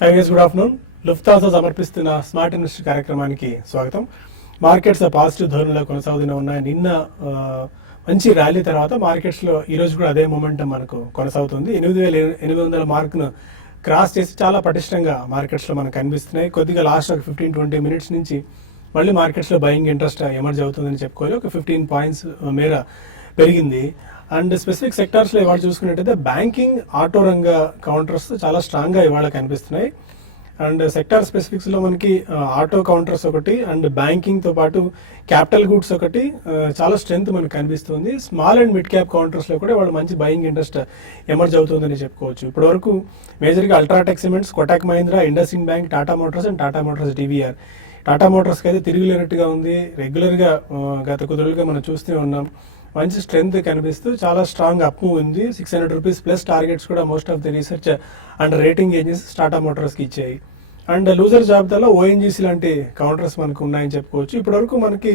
Hi guys, good afternoon. Lufthansa సమర్పిస్తున్న smart investor కార్యక్రమానికి స్వాగతం. మార్కెట్స్ పాజిటివ్ ధోరణిలో కొనసాగుతూనే ఉన్నాయి. నిన్న మంచి ర్యాలీ తర్వాత మార్కెట్స్లో ఈరోజు కూడా అదే మొమెంటం మనకు కొనసాగుతుంది. 8,800 మార్క్ను క్రాస్ చేసి చాలా పటిష్టంగా మార్కెట్స్లో మనకు కనిపిస్తున్నాయి. కొద్దిగా లాస్ట్ ఒక 15-20 మినిట్స్ నుంచి మళ్ళీ మార్కెట్స్లో బయింగ్ ఇంట్రెస్ట్ ఎమర్జ్ అవుతుందని చెప్పుకోవాలి. ఒక 15 పాయింట్స్ మేర పెరిగింది. అండ్ స్పెసిఫిక్ సెక్టార్స్లో ఇవాళ చూసుకున్నట్టయితే బ్యాంకింగ్, ఆటో రంగ కౌంటర్స్ చాలా స్ట్రాంగ్గా ఇవాళ కనిపిస్తున్నాయి. అండ్ సెక్టార్ స్పెసిఫిక్స్లో మనకి ఆటో కౌంటర్స్ ఒకటి అండ్ బ్యాంకింగ్తో పాటు క్యాపిటల్ గూడ్స్ ఒకటి చాలా స్ట్రెంత్ మనకు కనిపిస్తుంది. స్మాల్ అండ్ మిడ్ క్యాప్ కౌంటర్స్లో కూడా వాళ్ళు మంచి బయింగ్ ఇంట్రెస్ట్ ఎమర్జ్ అవుతుందని చెప్పుకోవచ్చు. ఇప్పటివరకు మేజర్గా UltraTech cements, Kotak Mahindra, IndusInd bank, Tata motors and Tata motors DVR. Tata మోటార్స్కి అయితే తిరుగులేనట్టుగా ఉంది. రెగ్యులర్గా గత కొద్దిగా మనం చూస్తూనే ఉన్నాం. మంచి స్ట్రెంత్ కనిపిస్తూ చాలా స్ట్రాంగ్ అప్ మూవ్ ఉంది. 600 రూపీస్ ప్లస్ టార్గెట్స్ కూడా most of the research and rating agencies Tata మోటార్స్కి ఇచ్చాయి. అండ్ లూజర్ జాబితాలో ఓఎన్జీసీ లాంటి కౌంటర్స్ మనకు ఉన్నాయని చెప్పుకోవచ్చు. ఇప్పటివరకు మనకి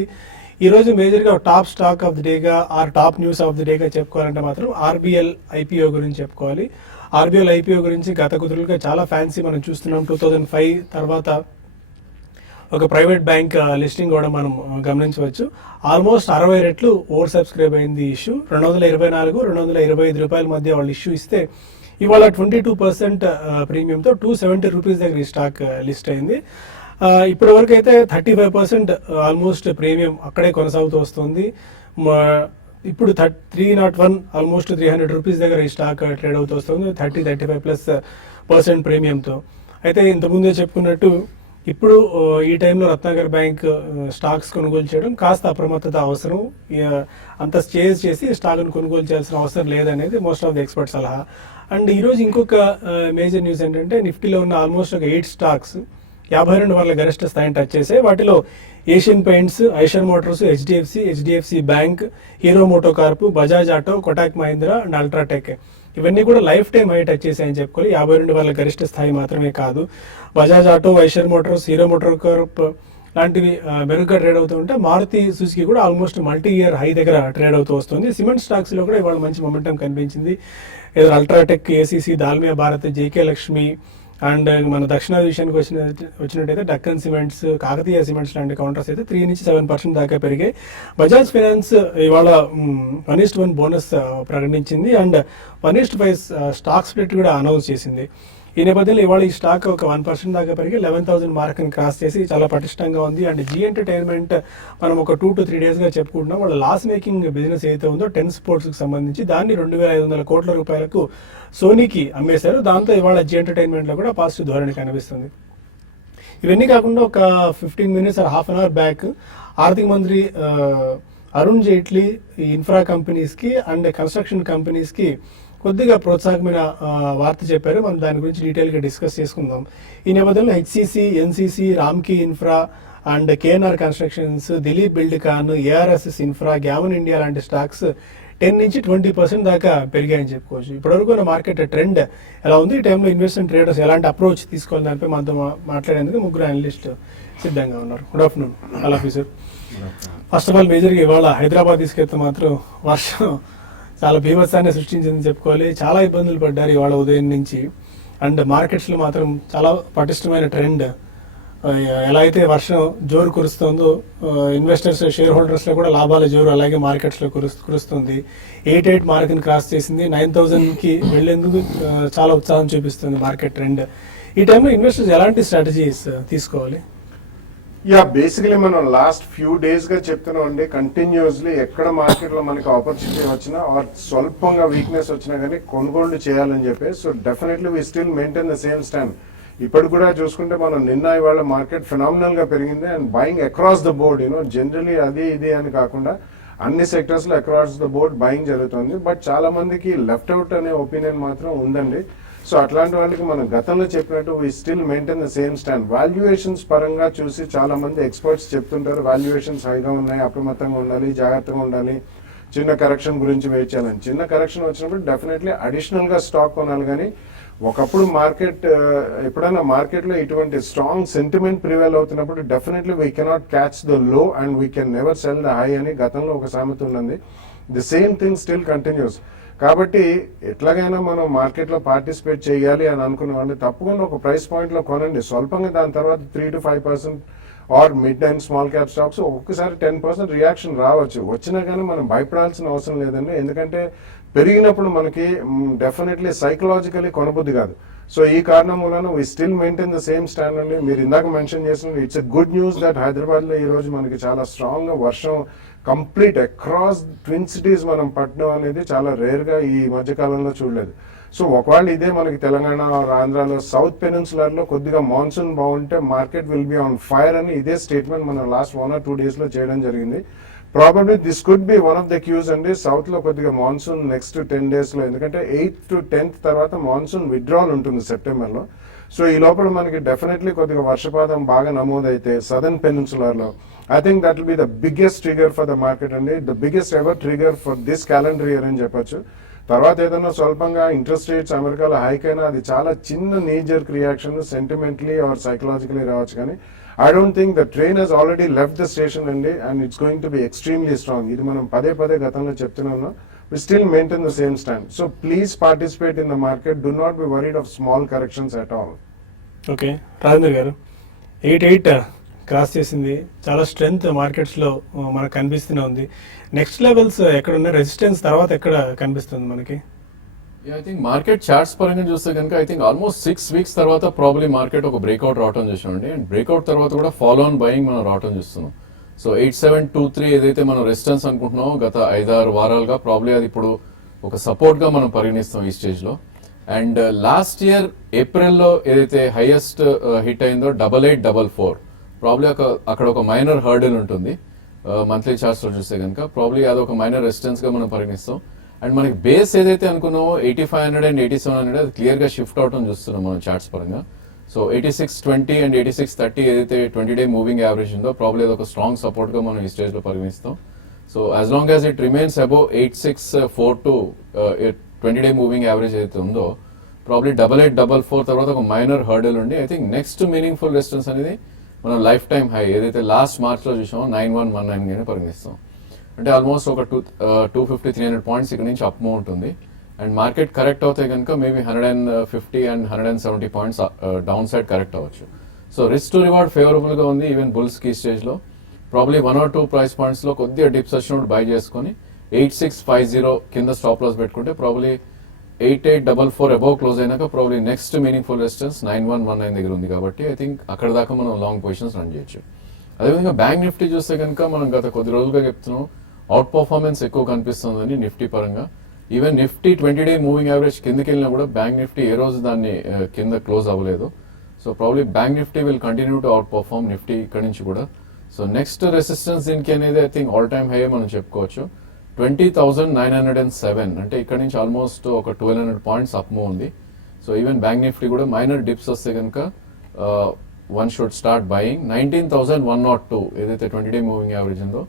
ఈరోజు మేజర్గా టాప్ స్టాక్ ఆఫ్ ది డేగా or top news of the డేగా చెప్పుకోవాలంటే మాత్రం ఆర్బీఎల్ ఐపీఓ గురించి చెప్పుకోవాలి. ఆర్బీఎల్ ఐపీఓ గురించి గత కొద్దిగా చాలా ఫ్యాన్సీ మనం చూస్తున్నాం. 2005 తర్వాత ఒక ప్రైవేట్ బ్యాంక్ లిస్టింగ్ కూడా మనం గమనించవచ్చు. ఆల్మోస్ట్ 60 రెట్లు ఓవర్ సబ్స్క్రైబ్ అయింది ఇష్యూ. 224-225 రూపాయల మధ్య వాళ్ళు ఇష్యూ ఇస్తే ఇవాళ 22% ప్రీమియంతో 270 రూపీస్ దగ్గర ఈ స్టాక్ లిస్ట్ అయింది. ఇప్పటి వరకు అయితే 35% ఆల్మోస్ట్ ప్రీమియం అక్కడే కొనసాగుతూ వస్తుంది. ఇప్పుడు 301 ఆల్మోస్ట్ 300 రూపీస్ దగ్గర ఈ స్టాక్ ట్రేడ్ అవుతూ వస్తుంది 30-35% ప్రీమియంతో. అయితే ఇంతకుముందే చెప్పుకున్నట్టు ఇప్పుడు ఈ టైంలో రత్నాకర్ బ్యాంక్ స్టాక్స్ కొనుగోలు చేయడం కాస్త అప్రమత్తత అవసరం. అంత చేజ్ చేసి స్టాక్ను కొనుగోలు చేయాల్సిన అవసరం లేదనేది మోస్ట్ ఆఫ్ ది ఎక్స్పర్ట్ సలహా. అండ్ ఈరోజు ఇంకొక మేజర్ న్యూస్ ఏంటంటే నిఫ్టీలో ఉన్న ఆల్మోస్ట్ ఒక 8 స్టాక్స్ 52 వారాల గరిష్ట స్థాయిని టచ్ చేసాయి. వాటిలో Asian Paints, Eicher Motors, HDFC Bank, Hero MotoCorp, Bajaj Auto, Kotak Mahindra and UltraTech ఇవన్నీ కూడా లైఫ్ టైం హై టచ్ చేసాయని చెప్పుకోవాలి. 52 వారాల గరిష్ట స్థాయి మాత్రమే కాదు, Bajaj Auto, Eicher Motors, Hero MotoCorp లాంటివి మెరుగ్గా ట్రేడ్ అవుతూ ఉంటే మారుతి సుజుకి కూడా ఆల్మోస్ట్ మల్టీ ఇయర్ హై దగ్గర ట్రేడ్ అవుతూ వస్తుంది. సిమెంట్ స్టాక్స్లో కూడా ఇవాళ మంచి మొమెంటం కనిపించింది. ఏదో UltraTech, ACC, Dalmia Bharat, JK Lakshmi and మన దక్షిణాది విషయానికి వచ్చినట్టయితే డక్కన్ సిమెంట్స్, కాకతీయ సిమెంట్స్ లాంటి కౌంటర్స్ అయితే 3-7% దాకా పెరిగాయి. బజాజ్ ఫైనాన్స్ ఇవాళ 1:1 బోనస్ ప్రకటించింది అండ్ 1:5 స్టాక్ స్ప్లిట్ కూడా అనౌన్స్ చేసింది. ఈ నేపథ్యంలో ఇవాళ ఈ స్టాక్ ఒక 1% దాకా పెరిగి 11,000 మార్క్ని క్రాస్ చేసి చాలా పటిష్టంగా ఉంది. అండ్ జీ ఎంటర్టైన్మెంట్ మనం ఒక 2-3 డేస్గా చెప్పుకుంటున్నాం. వాళ్ళ లాస్ మేకింగ్ బిజినెస్ ఏదైతే ఉందో 10 స్పోర్ట్స్కి సంబంధించి దాన్ని 2,500 కోట్ల రూపాయలకు సోనీకి అమ్మేశారు. దాంతో ఇవాళ జీ ఎంటర్టైన్మెంట్లో కూడా పాజిటివ్ ధోరణి కనిపిస్తుంది. ఇవన్నీ కాకుండా ఒక 15 minutes or half an hour back ఆర్థిక మంత్రి అరుణ్ జైట్లీ ఇన్ఫ్రా కంపెనీస్కి అండ్ కన్స్ట్రక్షన్ కంపెనీస్కి కొద్దిగా ప్రోత్సాహకమైన వార్త చెప్పారు. మనం దాని గురించి డీటెయిల్గా డిస్కస్ చేసుకుందాం. ఈ నేపథ్యంలో HCC, NCC, Ramky infra and KNR constructions, Dilip Buildcon, ARSS infra, Gammon India లాంటి స్టాక్స్ 10-20% దాకా పెరిగాయని చెప్పుకోవచ్చు. ఇప్పటివరకు ఉన్న మార్కెట్ ట్రెండ్ ఎలా ఉంది, ఈ టైంలో ఇన్వెస్ట్మెంట్ ట్రేడర్స్ ఎలాంటి అప్రోచ్ తీసుకోవాలి దానిపై మనతో మాట్లాడేందుకు 3 అనలిస్ట్ సిద్ధంగా ఉన్నారు. Good afternoon all of you sir. First of all మేజర్గా ఇవాళ హైదరాబాద్ తీసుకెళ్తే మాత్రం వర్షం చాలా బీభత్సాన్ని సృష్టించిందని చెప్పుకోవాలి. చాలా ఇబ్బందులు పడ్డారు ఇవాళ ఉదయం నుంచి. అండ్ మార్కెట్స్లో మాత్రం చాలా పటిష్టమైన ట్రెండ్. ఎలా అయితే వర్షం జోరు కురుస్తుందో ఇన్వెస్టర్స్, షేర్ హోల్డర్స్లో కూడా లాభాల జోరు అలాగే మార్కెట్స్లో కురుస్తుంది. 88 మార్క్ని క్రాస్ చేసింది. 9,000కి వెళ్లేందుకు చాలా ఉత్సాహం చూపిస్తుంది మార్కెట్ ట్రెండ్. ఈ టైంలో ఇన్వెస్టర్స్ ఎలాంటి స్ట్రాటజీస్ తీసుకోవాలి? బేసికలీ మనం లాస్ట్ ఫ్యూ డేస్ గా చెప్తున్నాం అండి, కంటిన్యూస్లీ ఎక్కడ మార్కెట్ లో మనకి ఆపర్చునిటీ వచ్చినా ఆర్ స్వల్పంగా వీక్నెస్ వచ్చినా కానీ కొనుగోళ్లు చేయాలని చెప్పి. So definitely we still maintain the same stand. ఇప్పుడు కూడా చూసుకుంటే మనం నిన్న ఇవాళ మార్కెట్ ఫినామినల్ గా పెరిగింది and buying across the board. Generally అది ఇది అని కాకుండా అన్ని సెక్టర్స్ లో అక్రాస్ ద బోర్డ్ బయింగ్ జరుగుతుంది. బట్ చాలా మందికి లెఫ్ట్ అవుట్ అనే ఒపీనియన్ మాత్రం ఉందండి. సో అట్లాంటి వాళ్ళకి మనం గతంలో చెప్పినట్టు we still maintain the same stand. Valuations పరంగా చూసి చాలా మంది ఎక్స్పర్ట్స్ చెప్తుంటారు వాల్యుయేషన్స్ హైగా ఉన్నాయి, అప్రమత్తంగా ఉండాలి, జాగ్రత్తగా ఉండాలి, చిన్న కరెక్షన్ గురించి వెయిట్ చేయాలని. చిన్న కరెక్షన్ వచ్చినప్పుడు డెఫినెట్లీ అడిషనల్ గా స్టాక్ కొనాలి. కానీ ఒకప్పుడు మార్కెట్ ఎప్పుడైనా మార్కెట్లో ఇటువంటి స్ట్రాంగ్ సెంటిమెంట్ ప్రివేల్ అవుతున్నప్పుడు definitely we cannot catch the low and we can never sell the high అని గతంలో ఒక సామెత ఉన్నది. The same thing still continues. కాబట్టి ఎట్లాగైనా మనం మార్కెట్లో పార్టిసిపేట్ చేయాలి అని అనుకునే వాళ్ళు తప్పకుండా ఒక ప్రైస్ పాయింట్లో కొనండి. స్వల్పంగా దాని తర్వాత 3 to 5% or mid and small cap stocks ఒక్కసారి 10% రియాక్షన్ రావచ్చు. వచ్చినా కానీ మనం భయపడాల్సిన అవసరం లేదండి. ఎందుకంటే పెరిగినప్పుడు మనకి డెఫినెట్లీ సైకలాజికలీ కొనబుద్ధి కాదు. సో ఈ కారణం వలన we still maintain the same stand అండి. మీరు ఇందాక మెన్షన్ చేసిన it's a good news that హైదరాబాద్లో ఈ రోజు మనకి చాలా స్ట్రాంగ్గా వర్షం కంప్లీట్ అక్రాస్ ట్విన్ సిటీస్ మనం పట్టడం అనేది చాలా రేర్గా ఈ మధ్యకాలంలో చూడలేదు. సో ఒకవేళ ఇదే మనకి తెలంగాణ ఆంధ్రాలో సౌత్ పెనిన్సులర్లో కొద్దిగా మాన్సూన్ బాగుంటే market will be on fire అని ఇదే స్టేట్మెంట్ మనం లాస్ట్ 1 or 2 daysలో చేయడం జరిగింది. Probably this could be one of the cues అండి. సౌత్లో కొద్దిగా మాన్సూన్ నెక్స్ట్ 10 daysలో, ఎందుకంటే 8th to 10th తర్వాత మాన్సూన్ విత్డ్రాల్ ఉంటుంది సెప్టెంబర్లో. సో ఈ లోపల మనకి డెఫినెట్లీ కొద్దిగా వర్షపాతం బాగా నమోదైతే సదర్న్ పెనిన్సులర్లో I think that will be the biggest trigger for the market అండి. The biggest ever trigger for this calendar year అని చెప్పొచ్చు. తర్వాత ఏదైనా స్వల్పంగా ఇంట్రెస్ట్ రేట్స్ అమెరికాలో హైక్ అయినా అది చాలా చిన్న nature reaction sentimentally or psychologically రావచ్చు. కానీ I don't think the train he's already left the station అండి and it's going to be extremely strong. ఇది మనం పదే పదే గతంలో చెప్తూనే ఉన్నాం. We still maintain the same stand. So please participate in the market. Do not be worried of small corrections at all. Okay, Rajendra గారు 88 cross చేసింది, చాలా స్ట్రెంగ్త్ మార్కెట్స్లో మనకు కనిపిస్తూనే ఉంది. నెక్స్ట్ లెవెల్స్ ఎక్కడ ఉన్నాయి, రెసిస్టెన్స్ తర్వాత ఎక్కడ కనిపిస్తుంది మనకి? ఐ థింక్ మార్కెట్ చార్ట్స్ పరంగా చూస్తే కనుక ఐ థింక్ ఆల్మోస్ట్ 6 weeks తర్వాత ప్రాబ్లీ మార్కెట్ ఒక బ్రేక్అవుట్ రావటం చూసామండి. అండ్ బ్రేక్అవుట్ తర్వాత కూడా ఫాలో ఆన్ బయింగ్ మనం రావటం చూస్తున్నాం. సో 8723 ఏదైతే మనం రెసిస్టెన్స్ అనుకుంటున్నామో గత 5-6 వారాలుగా ప్రాబ్లీ అది ఇప్పుడు ఒక సపోర్ట్గా మనం పరిగణిస్తాం ఈ స్టేజ్లో. అండ్ లాస్ట్ ఇయర్ ఏప్రిల్లో ఏదైతే హైయెస్ట్ హిట్ అయిందో 8844 ప్రాబ్లీ అక్కడ ఒక మైనర్ హర్డిల్ ఉంటుంది. మంత్లీ చార్ట్స్లో చూస్తే కనుక ప్రాబ్లీ అది ఒక మైనర్ రెసిస్టెన్స్గా మనం పరిగణిస్తాం. అండ్ మనకి బేస్ ఏదైతే అనుకున్నామో 8500 and 8700 అది క్లియర్గా షిఫ్ట్ అవటం చూస్తున్నాం మనం చార్ట్స్ పరంగా. సో 8620 and 8630 ఏదైతే 20-day మూవింగ్ యావరేజ్ ఉందో ప్రాబ్లీ అది ఒక స్ట్రాంగ్ సపోర్ట్గా మనం ఈ స్టేజ్లో పరిగణిస్తాం. So as long as it remains above 8642 20-day moving average ఏదైతే ఉందో ప్రాబ్లీ 8844 తర్వాత ఒక మైనర్ హర్డల్ ఉండి I think next meaningful resistance అనేది మనం లైఫ్ టైమ్ హై ఏదైతే లాస్ట్ మార్చ్లో చూసామో 9119 పరిగణిస్తాం. అంటే ఆల్మోస్ట్ ఒక 250-300 పాయింట్స్ ఇక్కడ నుంచి అప్ మూవ్ ఉంటుంది. అండ్ మార్కెట్ కరెక్ట్ అవుతాయి కనుక maybe 150 and 170 points down side correct అవ్వచ్చు. సో రిస్క్ టు రివార్డ్ ఫేవరబుల్గా ఉంది ఈవెన్ బుల్స్కి స్టేజ్లో. ప్రాబ్లీ 1 or 2 ప్రైస్ పాయింట్స్లో కొద్దిగా డిప్స్ వచ్చినప్పుడు బై చేసుకొని 8650 కింద స్టాప్ లాస్ పెట్టుకుంటే ప్రాబ్లీ 8844 అబౌవ్ క్లోజ్ అయినాక ప్రాబ్లీ నెక్స్ట్ మీనింగ్ఫుల్ రెసిస్టెన్స్ 9119 దగ్గర ఉంది. కాబట్టి ఐ థింక్ అక్కడ దాకా మనం లాంగ్ పొజిషన్స్ రన్ చేయొచ్చు. అదేవిధంగా బ్యాంక్ నిఫ్టీ చూస్తే కనుక మనం గత కొద్ది రోజులుగా చెప్తున్నాం అవుట్ పర్ఫార్మెన్స్ ఎక్కువ కనిపిస్తుందని నిఫ్టీ పరంగా. Even Nifty 20-day moving average కిందకి వెళ్ళినా కూడా బ్యాంక్ నిఫ్టీ ఏ రోజు దాన్ని కింద క్లోజ్ అవ్వలేదు. So probably bank Nifty will continue to out perform Nifty ఇక్కడ నుంచి కూడా. సో నెక్స్ట్ రెసిస్టెన్స్ దీనికి అనేది I think all time high మనం చెప్పుకోవచ్చు 20,907. అంటే ఇక్కడ నుంచి ఆల్మోస్ట్ ఒక 1200 పాయింట్స్ అప్ మూవ్ ఉంది. సో ఈవెన్ బ్యాంక్ నిఫ్టీ కూడా మైనర్ డిప్స్ వస్తే కనుక వన్ షుడ్ స్టార్ట్ బయింగ్. 19,102 ఏదైతే 20-day మూవింగ్ యావరేజ్ ఉందో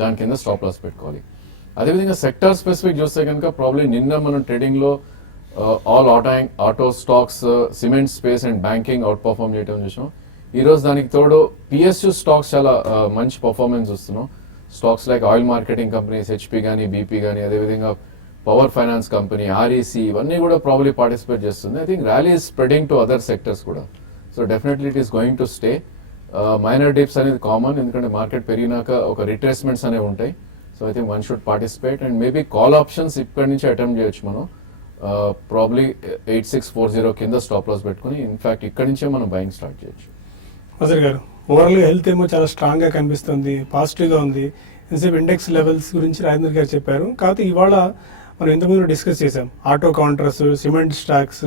దాని కింద స్టాప్ లాస్ పెట్టుకోవాలి. అదేవిధంగా సెక్టార్ స్పెసిఫిక్ చూస్తే కనుక ప్రాబ్లీ నిన్న మనం ట్రేడింగ్లో all auto stocks, cement space and banking out perform చేయడం చూసాం. ఈరోజు దానికి తోడు పిఎస్యు స్టాక్స్ చాలా మంచి పర్ఫార్మెన్స్ చూస్తున్నాం. Stocks like oil marketing companies HP కానీ బీపీ కానీ అదేవిధంగా పవర్ ఫైనాన్స్ కంపెనీ ఆర్ఈసి ఇవన్నీ కూడా ప్రాబ్లీ పార్టిసిపేట్ చేస్తుంది. I think rally is spreading to other sectors కూడా. So definitely it is going to stay. Minor dips అనేది common ఎందుకంటే market పెరిగినాక ఒక రిట్రేస్మెంట్స్ అనేవి ఉంటాయి. So I think one should participate and maybe call options ఇక్కడి నుంచి అటెంప్ట్ చేయొచ్చు మనం. ప్రాబ్లీ 8640 కింద స్టాప్ లాస్ పెట్టుకుని ఇన్ఫాక్ట్ ఇక్కడి నుంచే మనం బయింగ్ స్టార్ట్ చేయొచ్చు. అజర్ గారు, ఓవరాల్గా హెల్త్ ఏమో చాలా స్ట్రాంగ్గా కనిపిస్తుంది, పాజిటివ్గా ఉంది. ఎంతసేపు ఇండెక్స్ లెవెల్స్ గురించి రాజేంద్ర గారు చెప్పారు. కాకపోతే ఇవాళ మనం ఇంతకుముందు డిస్కస్ చేసాం ఆటో కౌంటర్స్, సిమెంట్ స్టాక్స్,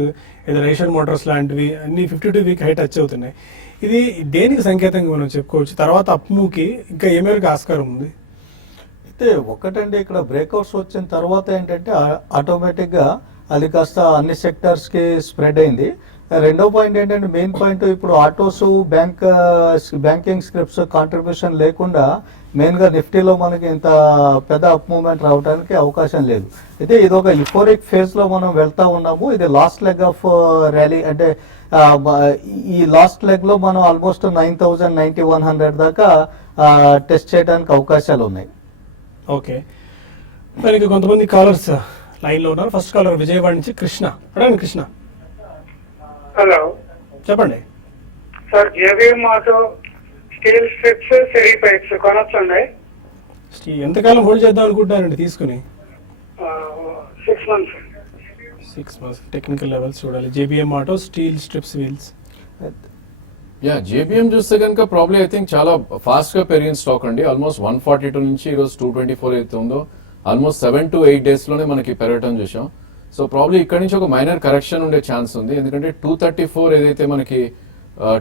ఏదో రేషన్ మోటార్స్ లాంటివి అన్ని 52-week హై టచ్ అవుతున్నాయి. ఇది దేనికి సంకేతంగా మనం చెప్పుకోవచ్చు? తర్వాత అప్మూకి ఇంకా ఏ మేరకు ఆస్కారం ఉంది? అయితే ఒకటండి, ఇక్కడ బ్రేక్అవుట్స్ వచ్చిన తర్వాత ఏంటంటే ఆటోమేటిక్గా అది కాస్త అన్ని సెక్టర్స్కి స్ప్రెడ్ అయింది. రెండో పాయింట్ ఏంటంటే మెయిన్ పాయింట్ ఇప్పుడు ఆటోస్, బ్యాంకింగ్ స్క్రిప్ట్స్ కాంట్రిబ్యూషన్ లేకుండా మెయిన్గా నిఫ్టీలో మనకి ఇంత పెద్ద అప్ మూవ్మెంట్ రావడానికి అవకాశం లేదు. అయితే ఇది ఒక యుఫోరిక్ ఫేజ్లో మనం వెళ్తా ఉన్నాము. ఇది లాస్ట్ లెగ్ ఆఫ్ ర్యాలీ. అంటే ఈ లాస్ట్ లెగ్లో మనం ఆల్మోస్ట్ 9,000-9,100 దాకా టెస్ట్ చేయడానికి అవకాశాలు ఉన్నాయి. ఓకే, మరి కొంతమంది కాలర్స్ లైన్ లో ఉన్నారు. ఫస్ట్ కాలర్ విజయవాడ నుంచి కృష్ణ. అడగండి కృష్ణ. హలో చెప్పండి. Sir, JBM auto steel strips సెరీ పైప్స్ కొనొచ్చండి. ఎంతకాలం హోల్డ్ చేద్దాం అనుకుంటున్నారండి తీసుకుని? 6 months. 6 months. టెక్నికల్ లెవెల్స్ చూడాలి. JBM auto steel strips wheels. Yeah, JBM చూస్తే కనుక ప్రాబ్లీ ఐ థింక్ చాలా ఫాస్ట్ గా పెరిగిన స్టాక్ అండి. ఆల్మోస్ట్ 142 నుంచి ఈరోజు 224 అయితే ఉందో ఆల్మోస్ట్ 7 to 8 days లోనే మనకి పెరగటం చూసాం. సో ప్రాబ్లీ ఇక్కడ నుంచి ఒక మైనర్ కరెక్షన్ ఉండే ఛాన్స్ ఉంది. ఎందుకంటే 234 ఏదైతే మనకి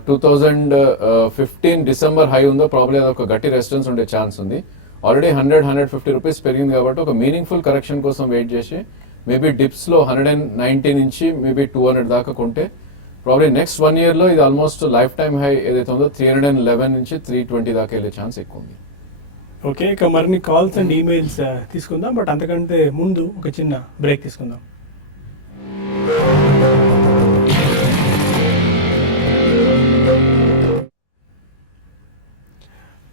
2015 డిసెంబర్ హై ఉందో ప్రాబ్లీ అది ఒక గట్టి రెసిస్టెన్స్ ఉండే ఛాన్స్ ఉంది. ఆల్రెడీ 100-150 రూపీస్ పెరిగింది కాబట్టి ఒక మీనింగ్ఫుల్ కరెక్షన్ కోసం వెయిట్ చేసి మేబీ డిప్స్ లో 190 నుంచి మేబీ 200 దాకా కొంటే ప్రాబ్లీ నెక్స్ట్ 1 year లో ఇది ఆల్మోస్ట్ లైఫ్ టైమ్ హై ఏదైతే ఉందో 311 నుంచి 320 దాకా వెళ్ళే ఛాన్స్ ఎక్కువ ఉంది. ఓకే, ఇక మరిన్ని కాల్స్ అండ్ ఈమెయిల్స్ తీసుకుందాం. బట్ అంతకంటే ముందు ఒక చిన్న బ్రేక్ తీసుకుందాం.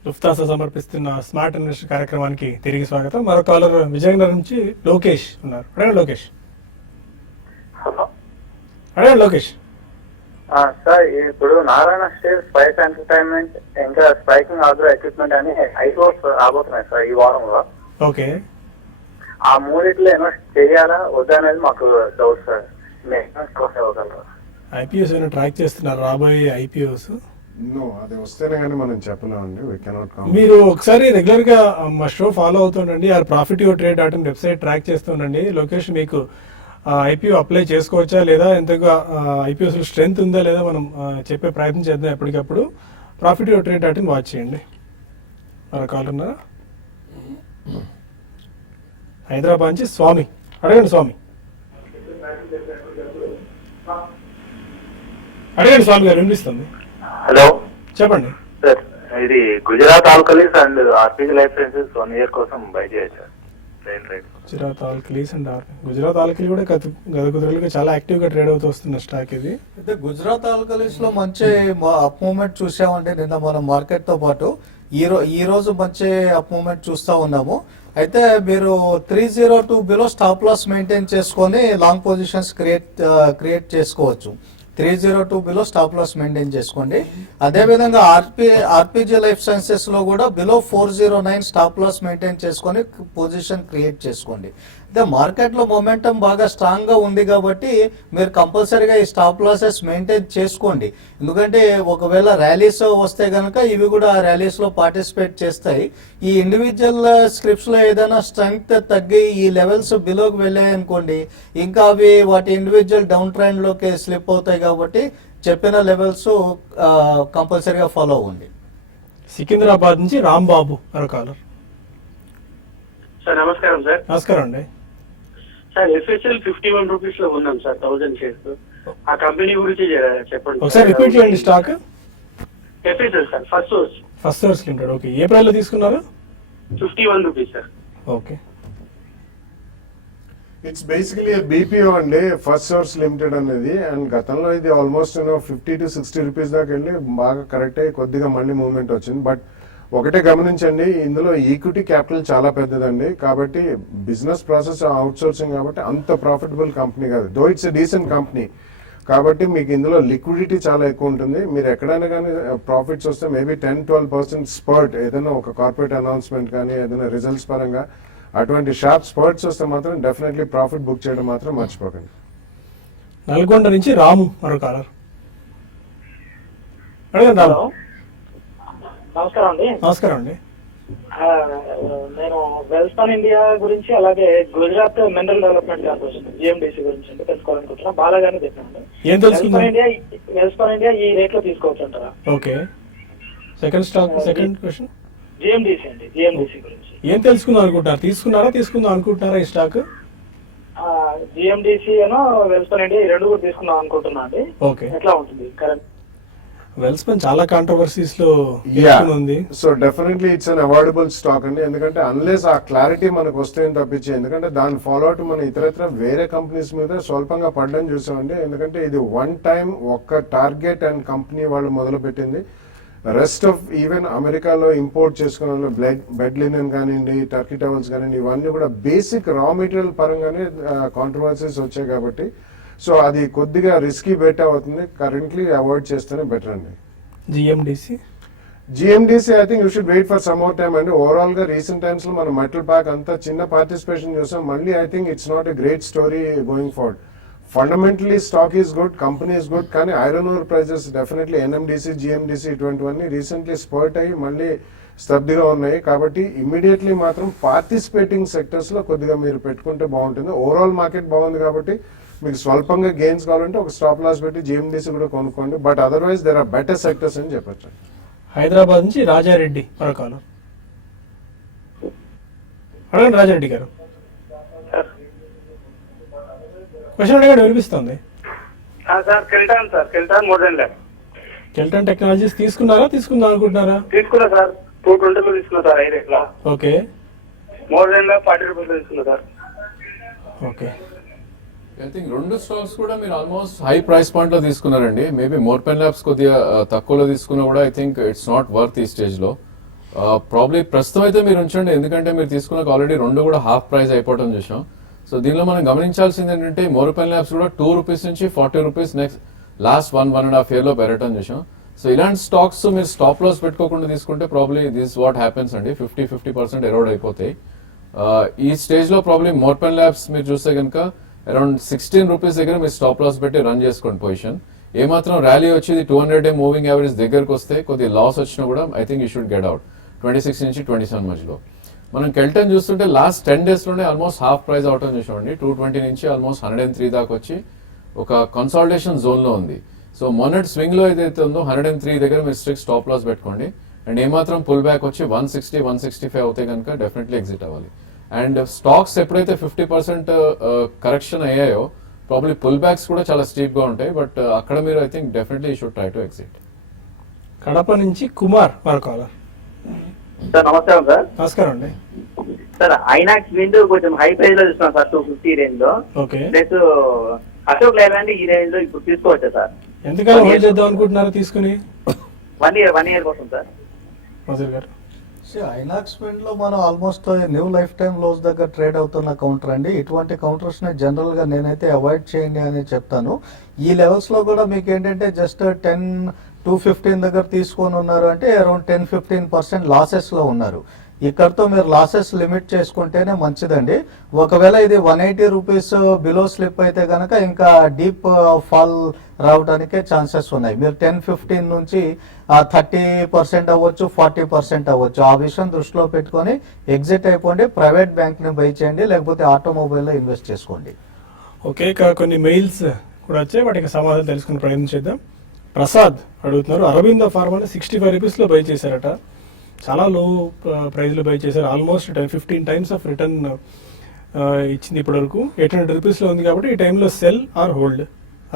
లుఫ్తాన్సా సమర్పిస్తున్న స్మార్ట్ ఇన్వెస్టర్ కార్యక్రమానికి తిరిగి స్వాగతం. మరో కాలర్ విజయనగరం నుంచి లోకేష్ ఉన్నారు. అడగండి లోకేష్. హలో అడగండి లోకేష్. సార్, ఇప్పుడు నారాయణ స్టీల్ స్పైక్ ఎంటర్టైన్మెంట్ ఇంకా స్పైకింగ్ ఆర్డర్ ఎక్విప్మెంట్ అని ఐపోర్స్ రాబోతున్నాయి సార్ ఈ వారంలో. ఓకే, ఆ మూడిట్లో ఇన్వెస్ట్ చేయాలా వద్దా అనేది మాకు డౌట్ సార్. మీరు ఇవ్వగలరా? ఐపీఓస్ ఏమైనా ట్రాక్ చేస్తున్నారు రాబోయే ఐపీఓస్? నో, అది వస్తేనే కానీ మనం చెప్పలేమండి. We cannot come. మీరు ఒకసారి రెగ్యులర్ గా మా షో ఫాలో అవుతుండండి. ఆ profityourtrade.in వెబ్సైట్ ట్రాక్ చేస్తుండండి. లోకేష్, మీకు ఐపీఓ అప్లై చేసుకోవచ్చా లేదా, ఎంతగా ఐపీఓస్ స్ట్రెంత్ ఉందా లేదా మనం చెప్పే ప్రయత్నం చేద్దాం ఎప్పటికప్పుడు. profityourtrade.in వాచ్ చేయండి. మన కాల్ ఉన్నారా? హైదరాబాద్ నుంచి స్వామి. అడగండి స్వామి. అడగండి స్వామి గారు, వినిపిస్తుంది. హలో చెప్పండి. సార్, ఇది Gujarat alkalis and RPG life sciences 1 year కోసం బై చేయొచ్చు sir. Gujarat alkalis and Gujarat alkali కూడా గత కుదరలుగా చాలా యాక్టివ్ గా ట్రేడ్ అవుతూ వస్తున్న స్టాక్ ఇది. అయితే గుజరాత్ ఆల్కలీస్ లో మంచి అప్ మూమెంట్ చూసామంటే నిన్న మనం మార్కెట్ తో పాటు ఈ రోజు మంచి అప్ మూమెంట్ చూస్తా ఉన్నాము. అయితే మీరు 302 బిలో స్టాప్ లాస్ మెయింటైన్ చేసుకొని లాంగ్ పొజిషన్స్ క్రియేట్ చేసుకోవచ్చు. 302 బిలో స్టాప్ లాస్ మెయింటైన్ చేసుకోండి. అదేవిధంగా ఆర్పీజీ లైఫ్ సైన్సెస్ లో కూడా బిలో 409 స్టాప్ లాస్ మెయింటైన్ చేసుకొని పొజిషన్ క్రియేట్ చేసుకోండి. అయితే మార్కెట్ లో మొమెంటం బాగా స్ట్రాంగ్ గా ఉంది కాబట్టి మీరు కంపల్సరీగా ఈ స్టాప్ లాసెస్ మెయింటైన్ చేసుకోండి. ఎందుకంటే ఒకవేళ ర్యాలీస్ వస్తే కనుక ఇవి కూడా ర్యాలీస్ లో పార్టిసిపేట్ చేస్తాయి. ఈ ఇండివిజువల్ స్క్రిప్ట్స్ లో ఏదైనా స్ట్రెంగ్త్ తగ్గి ఈ లెవెల్స్ బిలోకి వెళ్ళాయి అనుకోండి, ఇంకా అవి వాటి ఇండివిజువల్ డౌన్ ట్రెండ్ లోకి స్లిప్ అవుతాయి. కాబట్టి చెప్పిన లెవెల్స్ కంపల్సరీగా ఫాలో అవ్వండి. సికింద్రాబాద్ నుంచి రాంబాబు మరో కాలర్. సార్ నమస్కారం సార్. నమస్కారం అండి. సార్, ఎఫ్ఎస్ఎల్ 51 రూపీస్ లో ఉన్నాం సార్, 1000 షేర్స్. ఆ కంపెనీ గురించి చెప్పండి. ఒకసారి రిపీట్ చేయండి stock. FSL sir, first source limited. Okay, ఏ ప్రైస్ లో తీసుకున్నారు? 51 rupees sir. Okay, it's basically BPO అండి, ఫస్ట్ సోర్స్ లిమిటెడ్ అనేది. అండ్ గతంలో ఇది ఆల్మోస్ట్ 50 to 60 రూపీస్ దాకా వెళ్ళి బాగా కరెక్ట్ అయ్యి కొద్దిగా మళ్ళీ మూవ్మెంట్ వచ్చింది. బట్ ఒకటే గమనించండి, ఇందులో ఈక్విటీ క్యాపిటల్ చాలా పెద్దదండి. కాబట్టి బిజినెస్ ప్రాసెస్ అవుట్ సోర్సింగ్ కాబట్టి అంత ప్రాఫిటబుల్ కంపెనీ కాదు. Though it's a decent company కాబట్టి మీకు ఇందులో లిక్విడిటీ చాలా ఎక్కువ ఉంటుంది. మీరు ఎక్కడైనా కానీ ప్రాఫిట్స్ వస్తే మేబీ 10-12% స్పర్ట్, ఏదైనా ఒక కార్పొరేట్ అనౌన్స్మెంట్ కానీ ఏదైనా రిజల్ట్స్ పరంగా అటువంటి షార్ప్ స్పర్ట్స్ వస్తే మాత్రం డెఫినెట్లీ ప్రాఫిట్ బుక్ చేయడం మాత్రం మర్చిపోకండి. నల్గొండ నుంచి రాము మరో కాలర్. అడగండి రాము. నమస్కారం అండి. నమస్కారం అండి. నేను వెల్స్పాన్ ఇండియా గురించి అలాగే Gujarat mineral development corporation GMDC గురించి తెలుసుకోవాలనుకుంటున్నా. బాగానే చెప్పాను. ఏం తెలుసుకుందాం? వెల్స్పాన్ ఇండియా ఈ రేట్ లో తీసుకోవచ్చు అంటారా? ఓకే, సెకండ్ క్వశ్చన్ జిఎండిసి అండి, జిఎండిసి గురించి ఏం తెలుసుకుందాం అనుకుంటున్నారు? తీసుకుందాం అనుకుంటున్నారా ఈ స్టాక్? జిఎండిసి అనో వెల్స్పాన్ ఇండియా ఈ రెండు కూడా తీసుకుందాం అనుకుంటున్నా అండి. ఓకే, ఎట్లా ఉంటుంది కరెక్ట్? వెల్స్పాన్ చాలా కాంట్రవర్సీస్ లో ఉంది. So definitely it's an avoidable stock అండి. ఎందుకంటే అన్లెస్ ఆ క్లారిటీ మనకు వస్తే తప్పించి, ఎందుకంటే దాని ఫాలో అవుట్ మన ఇతరత్ర వేరే కంపెనీస్ మీద స్వల్పంగా పడడం చూసామండి. ఎందుకంటే ఇది వన్ టైం ఒక్క టార్గెట్ అండ్ కంపెనీ వాళ్ళు మొదలు పెట్టింది. రెస్ట్ ఆఫ్ ఈవెన్ అమెరికాలో ఇంపోర్ట్ చేసుకున్న బెడ్ లినెన్ కానివ్వండి, టర్కీ టవల్స్ కానివ్వండి, ఇవన్నీ కూడా బేసిక్ రా మెటీరియల్ పరంగానే కాంట్రవర్సీస్ వచ్చాయి కాబట్టి సో అది కొద్దిగా రిస్కీ బెట్ అవుతుంది. కరెంట్లీ అవాయిడ్ చేస్తేనే బెటర్ అండి. GMDC GMDC I think you should wait for some more time అండి. ఓవరాల్ గా రీసెంట్ టైమ్స్ లో మన మెటల్ ప్యాక్ అంతా చిన్న పార్టిసిపేషన్ చూసాం. మళ్ళీ I think it's not a great story going forward. Fundamentally stock is good, company is good, కానీ iron ore prices definitely NMDC, GMDC ఇటువంటివన్నీ రీసెంట్లీ స్పర్ట్ అయ్యి మళ్ళీ స్తబ్దిగా ఉన్నాయి. కాబట్టి ఇమీడియట్లీ మాత్రం పార్టిసిపేటింగ్ సెక్టర్స్ లో కొద్దిగా మీరు పెట్టుకుంటే బాగుంటుంది. ఓవరాల్ మార్కెట్ బాగుంది కాబట్టి మీకు స్వల్పంగా గెయిన్స్ కావాలంటే ఒక స్టాప్ లాస్ పెట్టి GMDC కూడా కొనుక్కోండి. But otherwise there are better sectors అని చెప్పొచ్చు. హైదరాబాద్ నుంచి రాజారెడ్డి మరొకరు అడగండి రాజారెడ్డి గారు. క్వశ్చన్ అడగండి, వినిపిస్తుంది. Sir Kelton more than left Kelton technologies తీసుకుందాం అనుకుంటున్నారా? తీసుకున్నా సార్, 220 తీసుకున్నా సార్. ఐ రేట్లా ఓకే, మోర్ దెన్ 40 రూపీస్ తీసుకున్నా సార్. ఓకే. ఐ థింక్ రెండు స్టాక్స్ కూడా మీరు ఆల్మోస్ట్ హై ప్రైస్ పాయింట్ లో తీసుకున్నారండి. మేబీ మోర్పెన్ ల్యాబ్స్ కొద్దిగా తక్కువలో తీసుకున్నా కూడా I think it's not worth ఈ స్టేజ్ లో. ప్రాబ్లీ ప్రస్తుతం అయితే మీరు ఉంచండి, ఎందుకంటే మీరు తీసుకున్న ఆల్రెడీ రెండు కూడా హాఫ్ ప్రైస్ అయిపోవడం చూసాం. సో దీనిలో మనం గమనించాల్సింది ఏంటంటే మోర్పెన్ ల్యాబ్స్ కూడా 2 రూపీస్ నుంచి 40 రూపీస్ నెక్స్ట్ లాస్ట్ 1.5 year లో పెరగటం చూసాం. సో ఇలాంటి స్టాక్స్ మీరు స్టాప్ లాస్ పెట్టుకోకుండా తీసుకుంటే ప్రాబ్లీ దిస్ వాట్ హ్యాపెన్స్ అండి, 50% ఎరోడ్ అయిపోతాయి. ఈ స్టేజ్ లో ప్రాబ్లీ మోర్పెన్ ల్యాబ్స్ మీరు చూస్తే కనుక అరౌండ్ 16 రూపీస్ దగ్గర మీరు స్టాప్ లాస్ పెట్టి రన్ చేసుకోండి పొజిషన్. ఏమాత్రం ర్యాలీ వచ్చి 200 day మూవింగ్ యావరేజ్ దగ్గరకు వస్తే కొద్దిగా లాస్ వచ్చినా కూడా I think you should get out 26 నుంచి 27 మధ్యలో. మనం కెల్టన్ చూస్తుంటే లాస్ట్ 10 days లోనే ఆల్మోస్ట్ హాఫ్ ప్రైస్ అవటం చూసామండి. 220 నుంచి ఆల్మోస్ట్ 103 దాకా వచ్చి ఒక కన్సాలిడేషన్ జోన్ లో ఉంది. సో మొన్నటి స్వింగ్ లో ఏదైతే ఉందో 103 దగ్గర మీరు స్ట్రిక్ట్ స్టాప్ లాస్ పెట్టుకోండి. అండ్ ఏమాత్రం పుల్ బ్యాక్ వచ్చి 160, 165 అవుతాయి కనుక డెఫినెట్లీ ఎగ్జిట్ అవ్వాలి. అండ్ స్టాక్స్ ఎప్పుడైతే 50% కరెక్షన్ అయ్యాయో ప్రాబ్లీ పుల్ బ్యాక్స్ కూడా చాలా స్టీప్ గా ఉంటాయి. బట్ అక్కడ మీరు I think definitely you should try to exit. Kadapa నుంచి కుమార్ మరొకరు. సార్ నమస్కారం సార్. నమస్కారం అండి. సార్ ఐనాక్స్ విండ్ కొంచెం హై ప్రైస్ లో చూస్తున్నాం సార్, 250 రేంజ్ లో. ఓకే, ప్లస్ అశోక్ లైలాండ్ ఈ రేంజ్ లో ఇప్పుడు తీసుకోవచ్చా సార్? ఎంతకాలం హోల్డ్ చేద్దాం అనుకుంటున్నారు తీసుకుని? 1 year కోసం సార్. మధుర్ గారు. ఐనాక్స్ లో మనం almost new life time lows దగ్గర ట్రేడ్ అవుతున్న కౌంటర్ అండి. ఇటువంటి కౌంటర్స్ ని జనరల్ గా నేనైతే అవాయిడ్ చేయండి అని చెప్తాను. ఈ లెవెల్స్ లో కూడా మీకు ఏంటంటే జస్ట్ 215 దగ్గర తీసుకొని ఉన్నారు అంటే అరౌండ్ 10-15% లాసెస్ లో ఉన్నారు. ఇక్కడతో మీరు లాసెస్ లిమిట్ చేసుకుంటేనే మంచిదండి. ఒకవేళ ఇది 180 రూపీస్ బిలో స్లిప్ అయితే కనుక ఇంకా డీప్ ఫాల్ రావడానికే ఛాన్సెస్ ఉన్నాయి. మీరు 10-15 నుంచి 30% అవ్వచ్చు, 40% అవ్వచ్చు. ఆ విషయం దృష్టిలో పెట్టుకొని ఎగ్జిట్ అయిపోండి. ప్రైవేట్ బ్యాంక్ ని బై చేయండి, లేకపోతే ఆటోమొబైల్లో ఇన్వెస్ట్ చేసుకోండి. ఓకే, ఇక కొన్ని మెయిల్స్ కూడా వచ్చాయి, వాటికి సమాధానం తెలుసుకుని ప్రయత్నం చేద్దాం. ప్రసాద్ అడుగుతున్నారు, అరవిందో ఫార్మాని 65 రూపీస్లో బై చేశారట. చాలా లో ప్రైస్లో బై చేశారు. ఆల్మోస్ట్ 15 times ఆఫ్ రిటర్న్ ఇచ్చింది ఇప్పటివరకు. 800 రూపీస్లో ఉంది కాబట్టి ఈ టైంలో sell or hold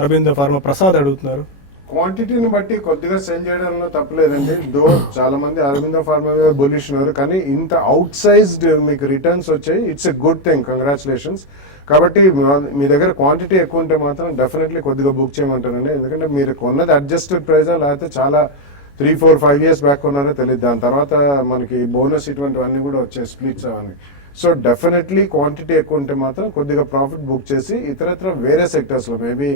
Aurobindo Pharma. Prasad అడుగుతున్నారు. క్వాంటిటీని బట్టి కొద్దిగా సెల్ చేయడంలో తప్పలేదండి. దో చాలా మంది అరవిందో ఫార్మా మీద బులిష్ ఉన్నారు, కానీ ఇంత అవుట్ సైజ్డ్ మీకు రిటర్న్స్ వచ్చాయి. It's a good thing, congratulations. కాబట్టి మీ దగ్గర క్వాంటిటీ ఎక్కువ ఉంటే మాత్రం డెఫినెట్లీ కొద్దిగా బుక్ చేయమంటానండి. ఎందుకంటే మీరు కొన్నది అడ్జస్టెడ్ ప్రైజా లేకపోతే చాలా 3-4-5 years బ్యాక్ కొన్నారో తెలియదు. దాని తర్వాత మనకి బోనస్ ఇటువంటివన్నీ కూడా వచ్చాయి, స్ప్లిట్స్ అవన్నీ. సో డెఫినెట్లీ క్వాంటిటీ ఎక్కువ ఉంటే మాత్రం కొద్దిగా ప్రాఫిట్ బుక్ చేసి ఇతరత్ర వేరే సెక్టర్స్లో మేబీ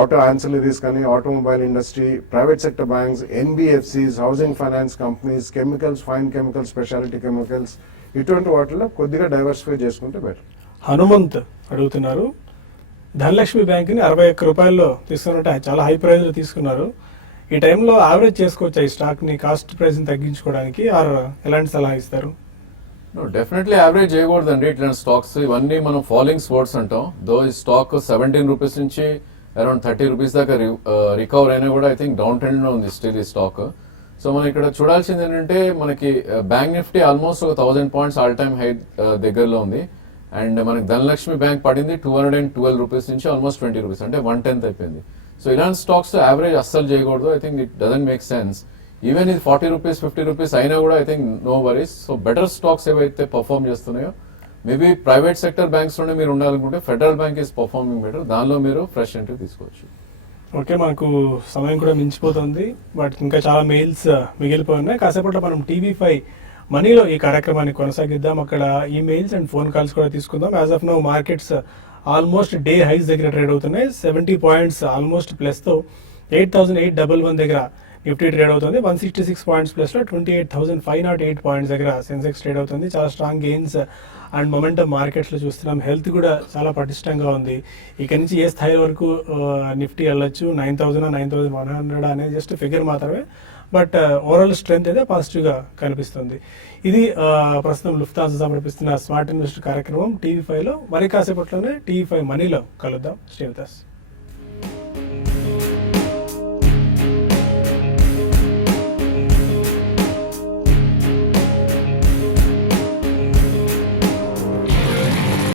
ఆటో యాన్సిలరీస్ కానీ, automobile industry, private sector banks, NBFCs, housing finance companies, chemicals, fine chemicals, speciality chemicals, ఇటువంటి వాటిలో కొద్దిగా డైవర్సిఫై చేసుకుంటే బెటర్. హనుమంత్ అడుగుతున్నారు, ధనలక్ష్మి బ్యాంక్ని 61 రూపాయల్లో తీసుకున్నట్టే చాలా హై ప్రైస్లో తీసుకున్నారు. ఈ టైంలో యావరేజ్ చేసుకోవచ్చా ఈ స్టాక్ని కాస్ట్ ప్రైస్ని తగ్గించుకోవడానికి, ఆర్ ఎలాంటి సలహా ఇస్తారు? డెఫినెట్లీ యావరేజ్ చేయకూడదండి ఇట్లాంటి స్టాక్స్. ఇవన్నీ మనం ఫాలోయింగ్ స్పోర్ట్స్ అంటాం. దో ఈ స్టాక్ 17 రూపీస్ నుంచి అరౌండ్ 30 రూపీస్ దాకా రికవర్ అయినా కూడా ఐ థింక్ డౌన్ ట్రెండ్ లో ఉంది స్టిల్ ఈ స్టాక్. సో మనం ఇక్కడ చూడాల్సింది ఏంటంటే మనకి bank Nifty almost 1000 points all time high దగ్గరలో ఉంది. అండ్ మనకి ధనలక్ష్మి బ్యాంక్ పడింది 212 రూపీస్ నుంచి ఆల్మోస్ట్ 20 రూపీస్, అంటే 1/10 అయిపోయింది. సో ఇలాంటి స్టాక్స్ యావరేజ్ అస్సలు చేయకూడదు. I think it doesn't make sense. Even ఇది 40 రూపీస్ 50 రూపీస్ అయినా కూడా I think no worries. So better stocks ఏవైతే పర్ఫార్మ్ చేస్తున్నాయో మేబీ ప్రైవేట్ సెక్టర్ బ్యాంక్స్ లోనే మీరు ఉండాలనుకుంటే federal bank is performing better, దానిలో మీరు ఫ్రెష్ ఎంట్రీ తీసుకోవచ్చు. ఓకే, మనకు సమయం కూడా మించిపోతుంది, బట్ ఇంకా చాలా మెయిల్స్ మిగిలిపోయి ఉన్నాయి. కాసేపట్లో మనం టీవీ5 మనీలో ఈ కార్యక్రమాన్ని కొనసాగిద్దాం. అక్కడ ఈమెయిల్స్ అండ్ ఫోన్ కాల్స్ కూడా తీసుకుందాం. As of now markets almost day highs దగ్గర ట్రేడ్ అవుతున్నాయి. 70 పాయింట్స్ ఆల్మోస్ట్ ప్లస్తో 8,811 దగ్గర నిఫ్టీ ట్రేడ్ అవుతుంది. 166 పాయింట్స్ ప్లస్లో 28,508 పాయింట్స్ దగ్గర సెన్సెక్స్ ట్రేడ్ అవుతుంది. చాలా స్ట్రాంగ్ గెయిన్స్ అండ్ మొమెంటమ్ మార్కెట్స్లో చూస్తున్నాం. హెల్త్ కూడా చాలా పటిష్టంగా ఉంది. ఇక నుంచి ఏ స్థాయి వరకు నిఫ్టీ వెళ్ళొచ్చు, 9,000 9,100 అనేది జస్ట్ ఫిగర్ మాత్రమే, బట్ ఓవరాల్ స్ట్రెంత్ అయితే పాజిటివ్గా కనిపిస్తుంది. ఇది ప్రస్తుతం లుఫ్తాన్సా సమర్పిస్తున్న స్మార్ట్ ఇన్వెస్టర్ కార్యక్రమం టీవీ5లో. మరి కాసేపట్లోనే టీవీ5 మనీలో కలుద్దాం. Stay with us.